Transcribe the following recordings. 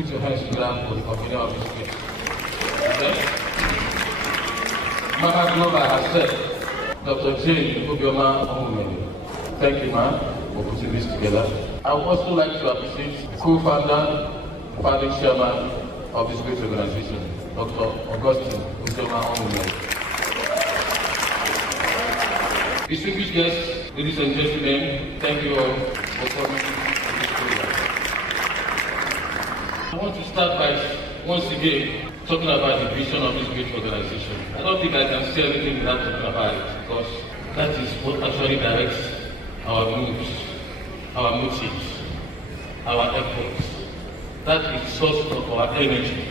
put your hands together for the convener of this meeting. Okay? Mama Global has said, Dr. Jayne Onwumere. Thank you, man, for putting this together. I would also like to appreciate co-founder, founding chairman of this great organization, Dr. Onwumere. Distinguished guests, ladies and gentlemen, thank you all for coming to this program. I want to start by, once again, talking about the vision of this great organization. I don't think I can say anything without talking about it, because that is what actually directs our moves, our motives, our efforts. That is the source of our energy.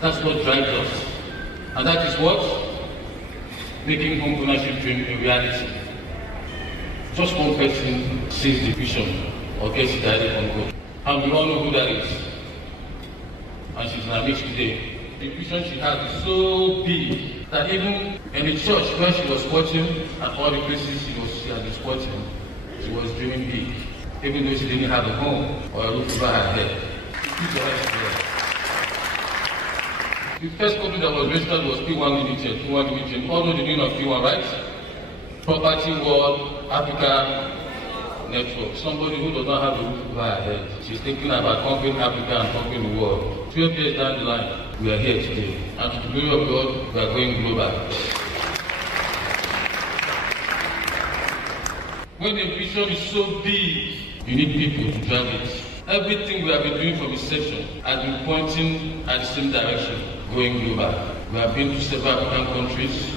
That's what drives us. And that is what? Making home ownership dream a reality. Just one person sees the vision or gets it directly from God. And we all know who that is. And she's in our midst today. The vision she has is so big that even in the church where she was watching and all the places she had been watching, she was dreaming big. Even though she didn't have a home or a roof over her head. The first company that was registered was PWAN Limited. PWAN Limited. All know the meaning of PWAN, right? Property World Africa Network. Somebody who does not have a roof over her head. She's thinking about conquering Africa and conquering the world. 12 years down the line, we are here today. And to the glory of God, we are going global. When the vision is so big, you need people to drive it. Everything we have been doing from inception has been pointing at the same direction, going global. We have been to several African countries.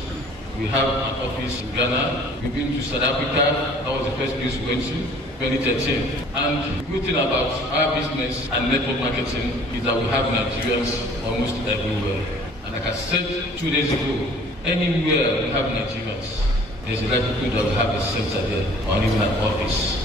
We have an office in Ghana. We've been to South Africa. That was the first place we went to, 2013. And the good thing about our business and network marketing is that we have Nigerians almost everywhere. And like I said 2 days ago, anywhere we have Nigerians, there's a likelihood that we have a center there or even an office.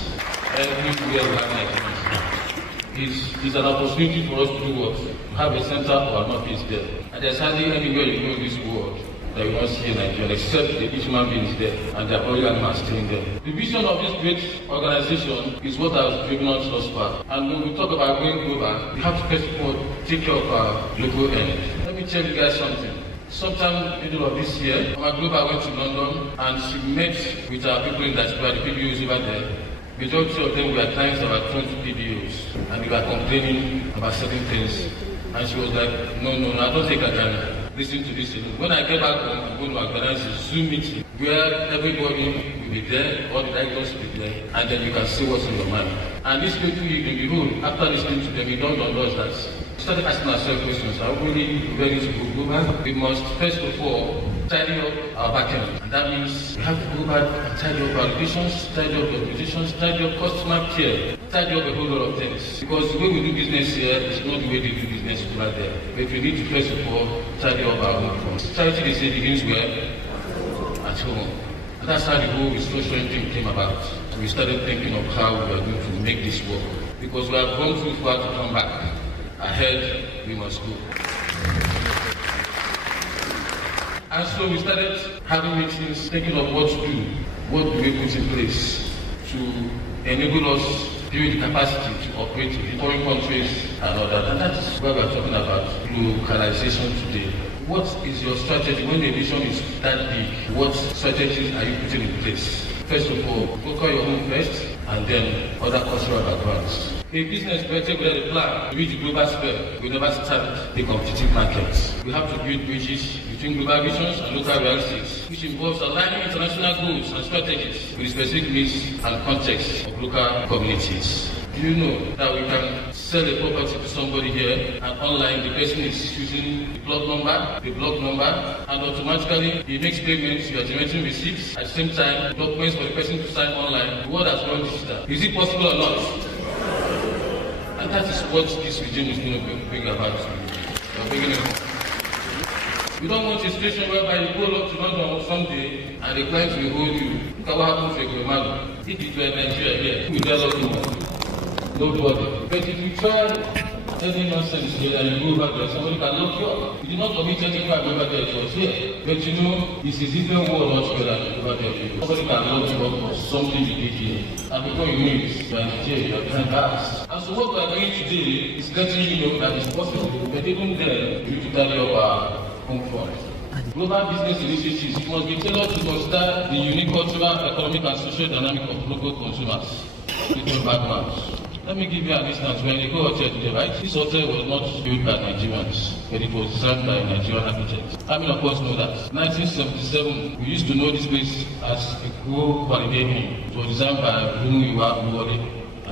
Everywhere we have Nigerians. It's an opportunity for us to do what? To have a center or an office there. And there's hardly anywhere you go in this world that you don't see in Nigeria, except the each human being is there, and their body animals staying there. The vision of this great organization is what has driven us thus far. And when we talk about going global, we have to first of all take care of our local end. Let me tell you guys something. Sometime middle of this year, our global went to London and she met with our people in diaspora, the PBOs over there. Majority of them were clients of our 20 PBOs, and they were complaining about certain things. And she was like, no, I don't think I can listen to this alone. When I get back home, I'm going to organize a Zoom meeting where everybody will be there, all the directors will be there, and then you can see what's in your mind. And this little evening, behold, after listening to them, it dawned on us that we started asking ourselves questions. Are we really ready to go global? We must, first of all, tidy up our backend. And that means we have to go back and tidy up our locations, tidy up the organizations, tidy up customer care, tidy up a whole lot of things. Because the way we do business here is not the way they do business over there. But we need to first of all tidy up our home first. Charity, they say, begins where? At home. And that's how the whole restructuring thing came about. And we started thinking of how we are going to make this work. Because we have gone too far to come back. Ahead, we must go. And so we started having meetings, thinking of what to do, what do we put in place to enable us to build the capacity to operate in foreign countries and all that. And that's why we're talking about localization today. What is your strategy when the vision is that big? What strategies are you putting in place? First of all, focus your home first, and then other cultural backgrounds. A business better without a plan to reach the global sphere. We never start the competitive markets. We have to build bridges between global visions and local realities, which involves aligning international goals and strategies with the specific needs and context of local communities. Do you know that we can sell a property to somebody here and online the person is using the block number, and automatically he makes payments, you are generating receipts, at the same time documents for the person to sign online. The world has gone digital. Is it possible or not? And that is what this regime is going to bring about. We don't want a situation whereby you go up to London someday and the client will hold you. Look at what happened to a man. If it were Nigeria here, who will tell us no? Nobody. But if you try any nonsense here and you go over there, somebody can lock you up. You did not commit any crime over there, it was here. But you know, it's a different world altogether over there. Somebody can lock you up for something you did here. And before you know it, you are in jail, you are trying to. And so what we are doing today is letting you know that it's possible. But even then, you need to tally up our home front. Global business initiatives must be tailored to consider the unique cultural, economic, and social dynamic of local consumers. Little backgrounds. Let me give you an instance. When you go hotel today, right? This hotel was not built by Nigerians, but it was designed by Nigerian architects. I mean, of course, know that. 1977, we used to know this place as a holiday home. It was designed by an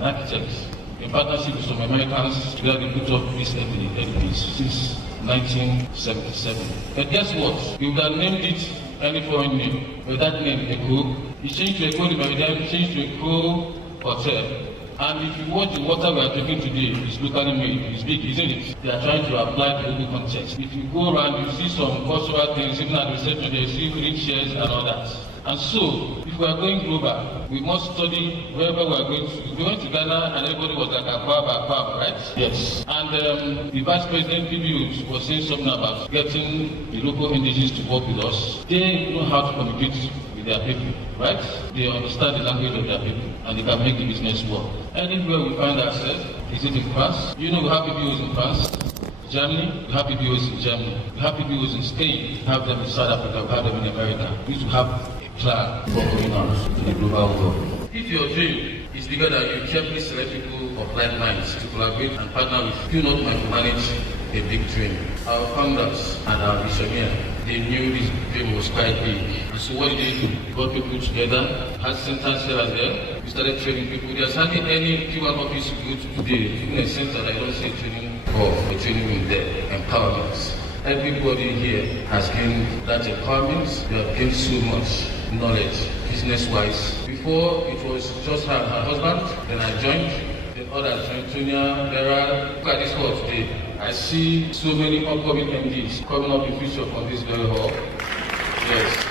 architect. In partnership with some Americans, we have been put up this edifice since 1977. But guess what? We would have named it any foreign name, but that name, Eco, it changed to Eco Meridian, it changed to Eco Hotel. And if you watch the water we are drinking today, it's locally made, it's big, isn't it? They are trying to apply the local context. If you go around, you see some cultural things, even at the reception, they see green chairs and all that. And so, if we are going global, we must study wherever we are going to. We went to Ghana and everybody was like Afam, right? Yes. And the Vice President PWAN was saying something about getting the local indigenous to work with us. They know how to communicate with their people, right? They understand the language of their people and they can make the business work. Anywhere we find ourselves, is it in France? You know we have PWAs in France. Germany, we have PWAs in Germany. We have PWAs in Spain. We have them in South Africa. We have them in America. We need to have plan for going out to the global world. If your dream is bigger than you, carefully select people of like minds to collaborate and partner with. Keynote might manage a big dream. Our founders and our visionaries, they knew this dream was quite big. And so what did they do? They got people together, had centers here and there. We started training people. There's hardly any PWAN office you go to today, even a center that I don't say training or a training room there, empowerment. Everybody here has gained that empowerment. We have gained so much knowledge, business-wise. Before, it was just her and her husband. Then I joined. Then others joined, Tonya, Vera. Look at this hall today. I see so many upcoming MDs coming up in future from this very hall. Yes.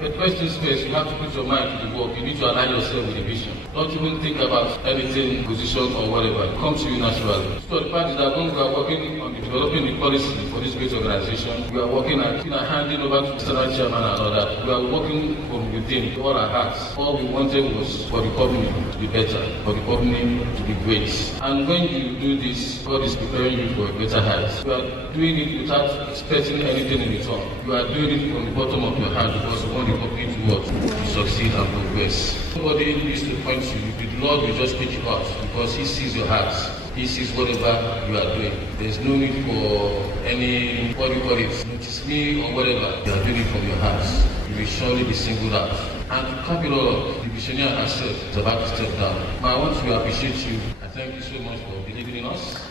But first things first, you have to put your mind to the work. You need to align yourself with the vision. Don't even think about anything, position or whatever. It comes to you naturally. So the fact is that when we are working on developing the policy for this great organization, we are working at handing over to external chairman and all that. We are working from within, all our hearts. All we wanted was for the company to be better, for the company to be great. And when you do this, God is preparing you for a better height. You are doing it without expecting anything in return. You are doing it from the bottom of your heart because you want the company to work, to succeed and progress. Nobody needs to point you. The Lord will just pick you out because He sees your heart. He sees whatever you are doing. There's no need for any, notice me or whatever. You are doing it from your heart. You will surely be singled out. And to cap it all up, the visionary herself is about to step down. But I want to appreciate you. I thank you so much for believing in us.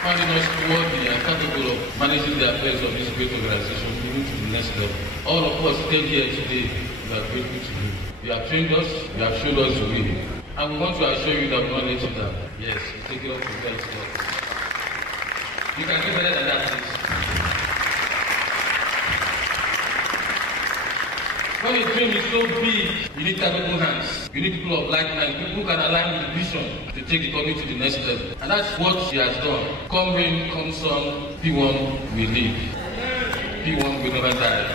Finding us worthy and capable of managing the affairs of this great organization, moving to the next level. All of us staying here today, we are grateful to you. You have trained us, you have showed us the way. And we want to assure you that we will not let you down. Yes, we take it up to God. You can do better than that, please. When a dream is so big, you need capable hands. You need people of like minds, people who can align with the vision to take the company to the next level. And that's what she has done. Come rain, come sun, PWAN will live. PWAN will never die.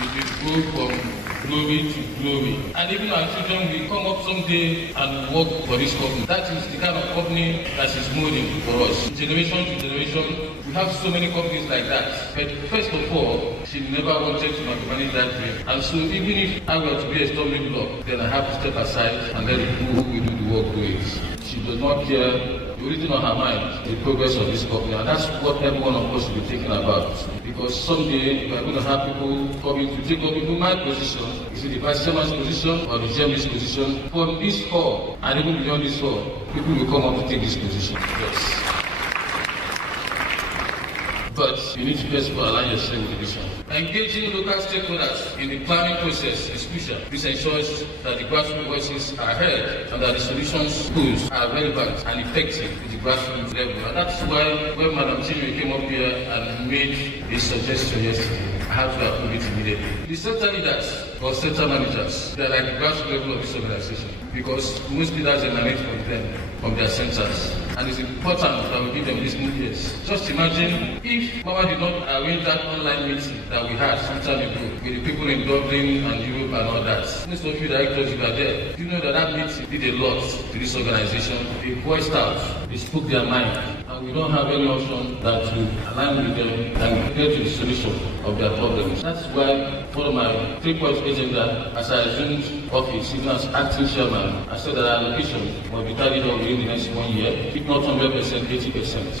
We will go from glory to glory. And even our children will come up someday and work for this company. That is the kind of company that is moving for us. Generation to generation, we have so many companies like that. But first of all, she never wanted to manage that dream. And so even if I were to be a stumbling block, then I have to step aside and let the people who will do the work do it. She does not care. The only thing on her mind, the progress of this company. And that's what every one of us should be thinking about. Because someday, we are going to have people coming to take up into my position, is it the Vice Chairman's position or the Chairman's position? From this hall, and even beyond this hall, people will come up to take this position. Yes. But you need to first of all align yourself with the vision. Engaging local stakeholders in the planning process is crucial. This ensures that the grassroots voices are heard and that the solutions proposed are relevant and effective at the grassroots level. And that's why when Madam Jayne came up here and made a suggestion yesterday, I have to approve it immediately. The center leaders or center managers, they are like the grassroots level of this organization because most leaders emanate from them, from their centers. And it's important that we give them these new years. Just imagine if Mama did not arrange that online meeting that we had some time ago with the people in Dublin and Europe and all that. Most of you directors, you are there. You know that that meeting did a lot to this organization. They voiced out, they spoke their mind, and we don't have any option that to align with them and get to the solution of their problems. That's why one of my 3 points agenda, as I assumed office, even as acting chairman, I said that our allocation will be carried out within the next 1 year, if not 100%, 80%.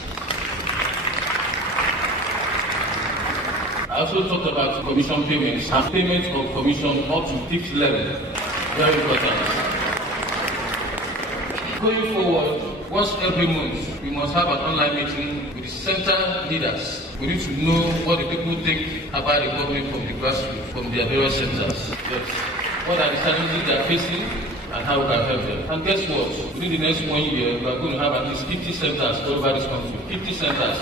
I also talked about commission payments and payment of commission up to fixed level. Very important. Going forward, once every month, we must have an online meeting with the center leaders. We need to know what the people think about the government from the grassroots, from their various centers. Yes. What are the challenges they are facing and how we can help them. And guess what? Within the next 1 year, we are going to have at least 50 centers all over this country. 50 centers.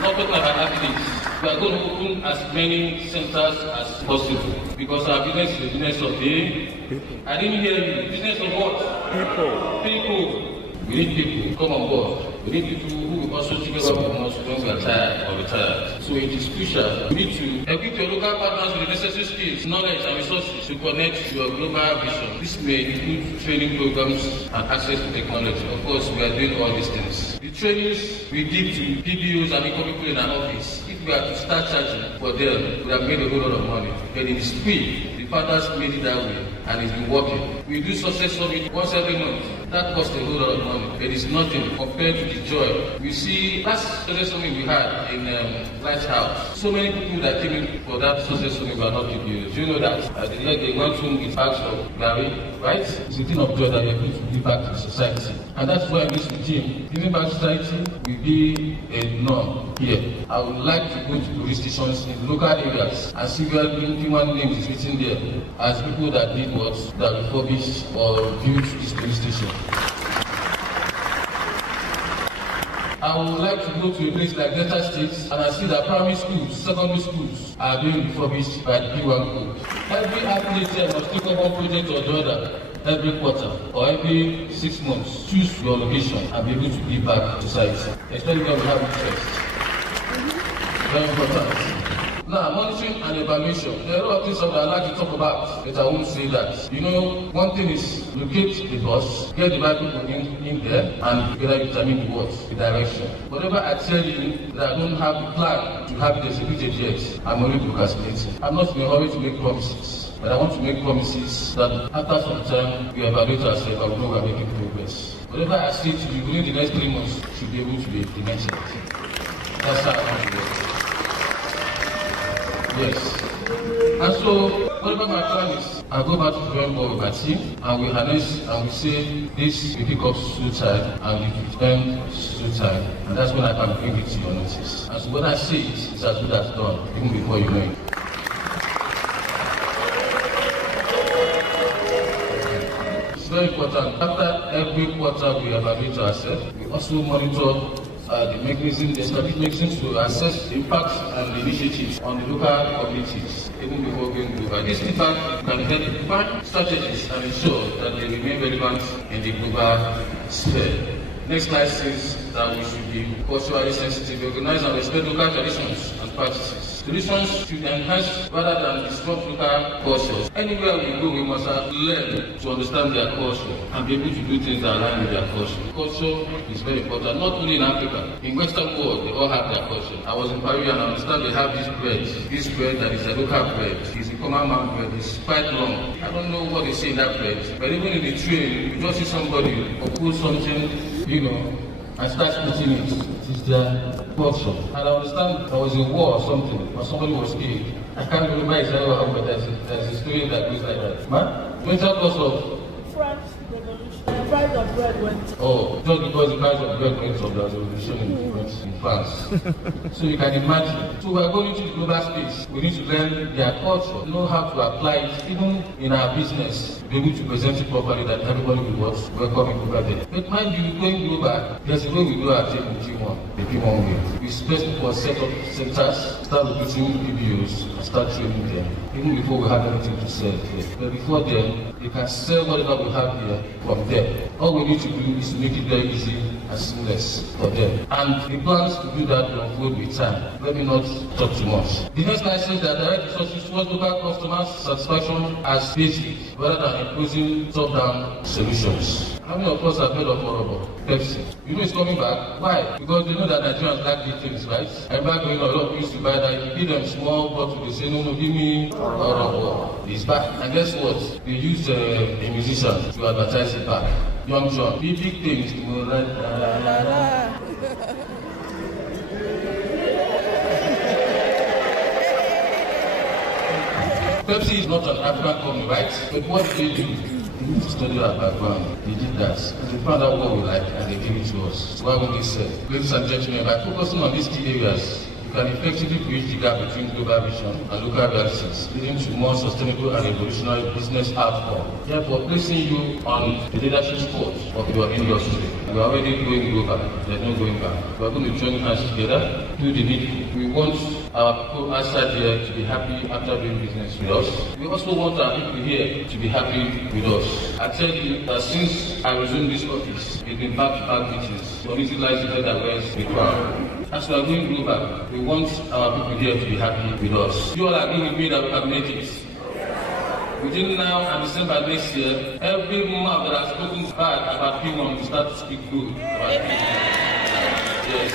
Not talking about athletes. We are going to open as many centers as possible because our business is the business of the people. I didn't hear you. Business of what? People. People. We need people. Come on board. We need people who will also take care of us when we are tired or retired. So it is crucial. We need to equip your local partners with the necessary skills, knowledge, and resources to connect to your global vision. This may include training programs and access to technology. Of course, we are doing all these things. The trainings we give to PBOs and people in our office, if we are to start charging for them, we have made a whole lot of money. But it is free. The fathers made it that way, and it's been working. We do success summit once every month. That costs a whole lot of money. It is nothing compared to the joy. We see last success summit we had in Lighthouse. So many people that came in for that success summit were not PBOs. You know that at the end they went home with bags of Gary, right? It's a thing of joy that you're going to give back to society. And that's why this regime, giving back to society, will be a norm here. I would like to go to police stations in local areas and see where human names is written there as people that did what, that refurbished or built this police station. I would like to go to a place like Delta State and I see that primary schools, secondary schools are being refurbished by the PWAN Group. Every athlete here must take up one project or the other every quarter or every 6 months. Choose your location and be able to give back to society, especially when we have interest. Very important. Now, monitoring and evaluation. There are a lot of things that I like to talk about, but I won't say that. You know, one thing is locate the boss, get the right people in there, and together determine the what, the direction. Whatever I tell you that I don't have the plan to have it executed yet, I'm only procrastinating. I'm not in a hurry to make promises, but I want to make promises that after some time we evaluate ourselves and we know we are making progress. Whatever I say to you within the next 3 months should be able to be implemented. That's how I want to work. Yes. And so, whatever my plan is, I go back to the drawing board with my team and we harness and we say this we pick up so time and we spend so time. And that's when I can bring it to your notice. And so when I say it, it's as good as done, even before you know it. It's very important. After every quarter we evaluate ourselves, we also monitor the mechanism, the established mechanisms to assess the impacts and the initiatives on the local communities, even before going global. This impact can help define strategies and ensure that they remain relevant in the global sphere. Next slide says that we should be culturally sensitive, recognize and respect local traditions and practices. Solutions should enhance rather than disrupt local cultures. Anywhere we go, we must learn to understand their culture and be able to do things that align with their culture. Culture is very important, not only in Africa. In Western world, they all have their culture. I was in Paris and I understand they have this bread. This bread that is a local bread. It's a common man bread. It's quite long. I don't know what they say in that bread. But even in the train, you just see somebody or put something, you know, and start eating it. It is their culture. And I understand there was a war or something, or somebody was killed. I can't remember exactly what happened, but there's a story that goes like that. Man, major cause of France Revolution. price of bread went up? Oh, just because the price of bread went up, there's a revolution in France. So you can imagine. So we're going into the global space. We need to learn their culture, know how to apply it, even in our business, be able to present it properly that everybody will welcome people there. But mind you, going global, there's a way we do our thing in P1, the P1 way. We space people set up centers, start recruiting PBOs, and start training them, even before we have anything to sell here. But before then, they can sell whatever we have here from there. All we need to do is to make it very easy and seamless for them. And the plans to do that will unfold with time. Let me not talk too much. The next slide says that direct resources towards local customers satisfaction as basic, rather than imposing top-down solutions. How many of us have heard of Orobo? Pepsi. You know it's coming back. Why? Because they know that Nigerians like these things, right? I remember going a lot of people used to buy that. If you give them small bottle, they say, no, give me Orobo. It's back. And guess what? They use a musician to advertise it back. Young John. Big things. Pepsi is not an African company, right? But what they do? They need to study our background. They did that. And they found out what we like and they gave it to us. So why would they sell? Ladies and gentlemen, by focusing on these key areas, you can effectively bridge the gap between global vision and local realities, leading to more sustainable and revolutionary business outcome. Therefore, placing you on the leadership spot of your industry. We are already going global. There's no going back. We are going to join hands together, do the needful. We want our people outside here to be happy after doing business with us. We also want our people here to be happy with us. I tell you that since I resumed this office, we've been back-to-back meetings. Community lies head that wears the crown. As we are going global, we want our people here to be happy with us. You all agree with me that we can make it. Within now and December next year, every mouth that has spoken bad about P1 will start to speak good about P1. Yes.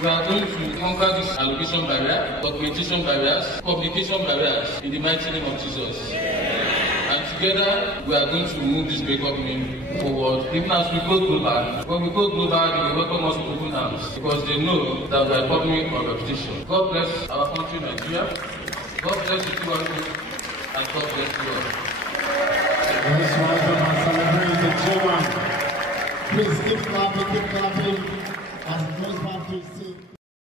We are going to conquer this allocation barrier, documentation barriers, communication barriers in the mighty name of Jesus. And together, we are going to move this breakup name forward. Even as we go global, when we go global, they will welcome us with open arms because they know that we are public on reputation. God bless our country, Nigeria. God bless the people and God bless you all. Let's welcome and celebrate the Jayne. Please keep clapping as most countries say.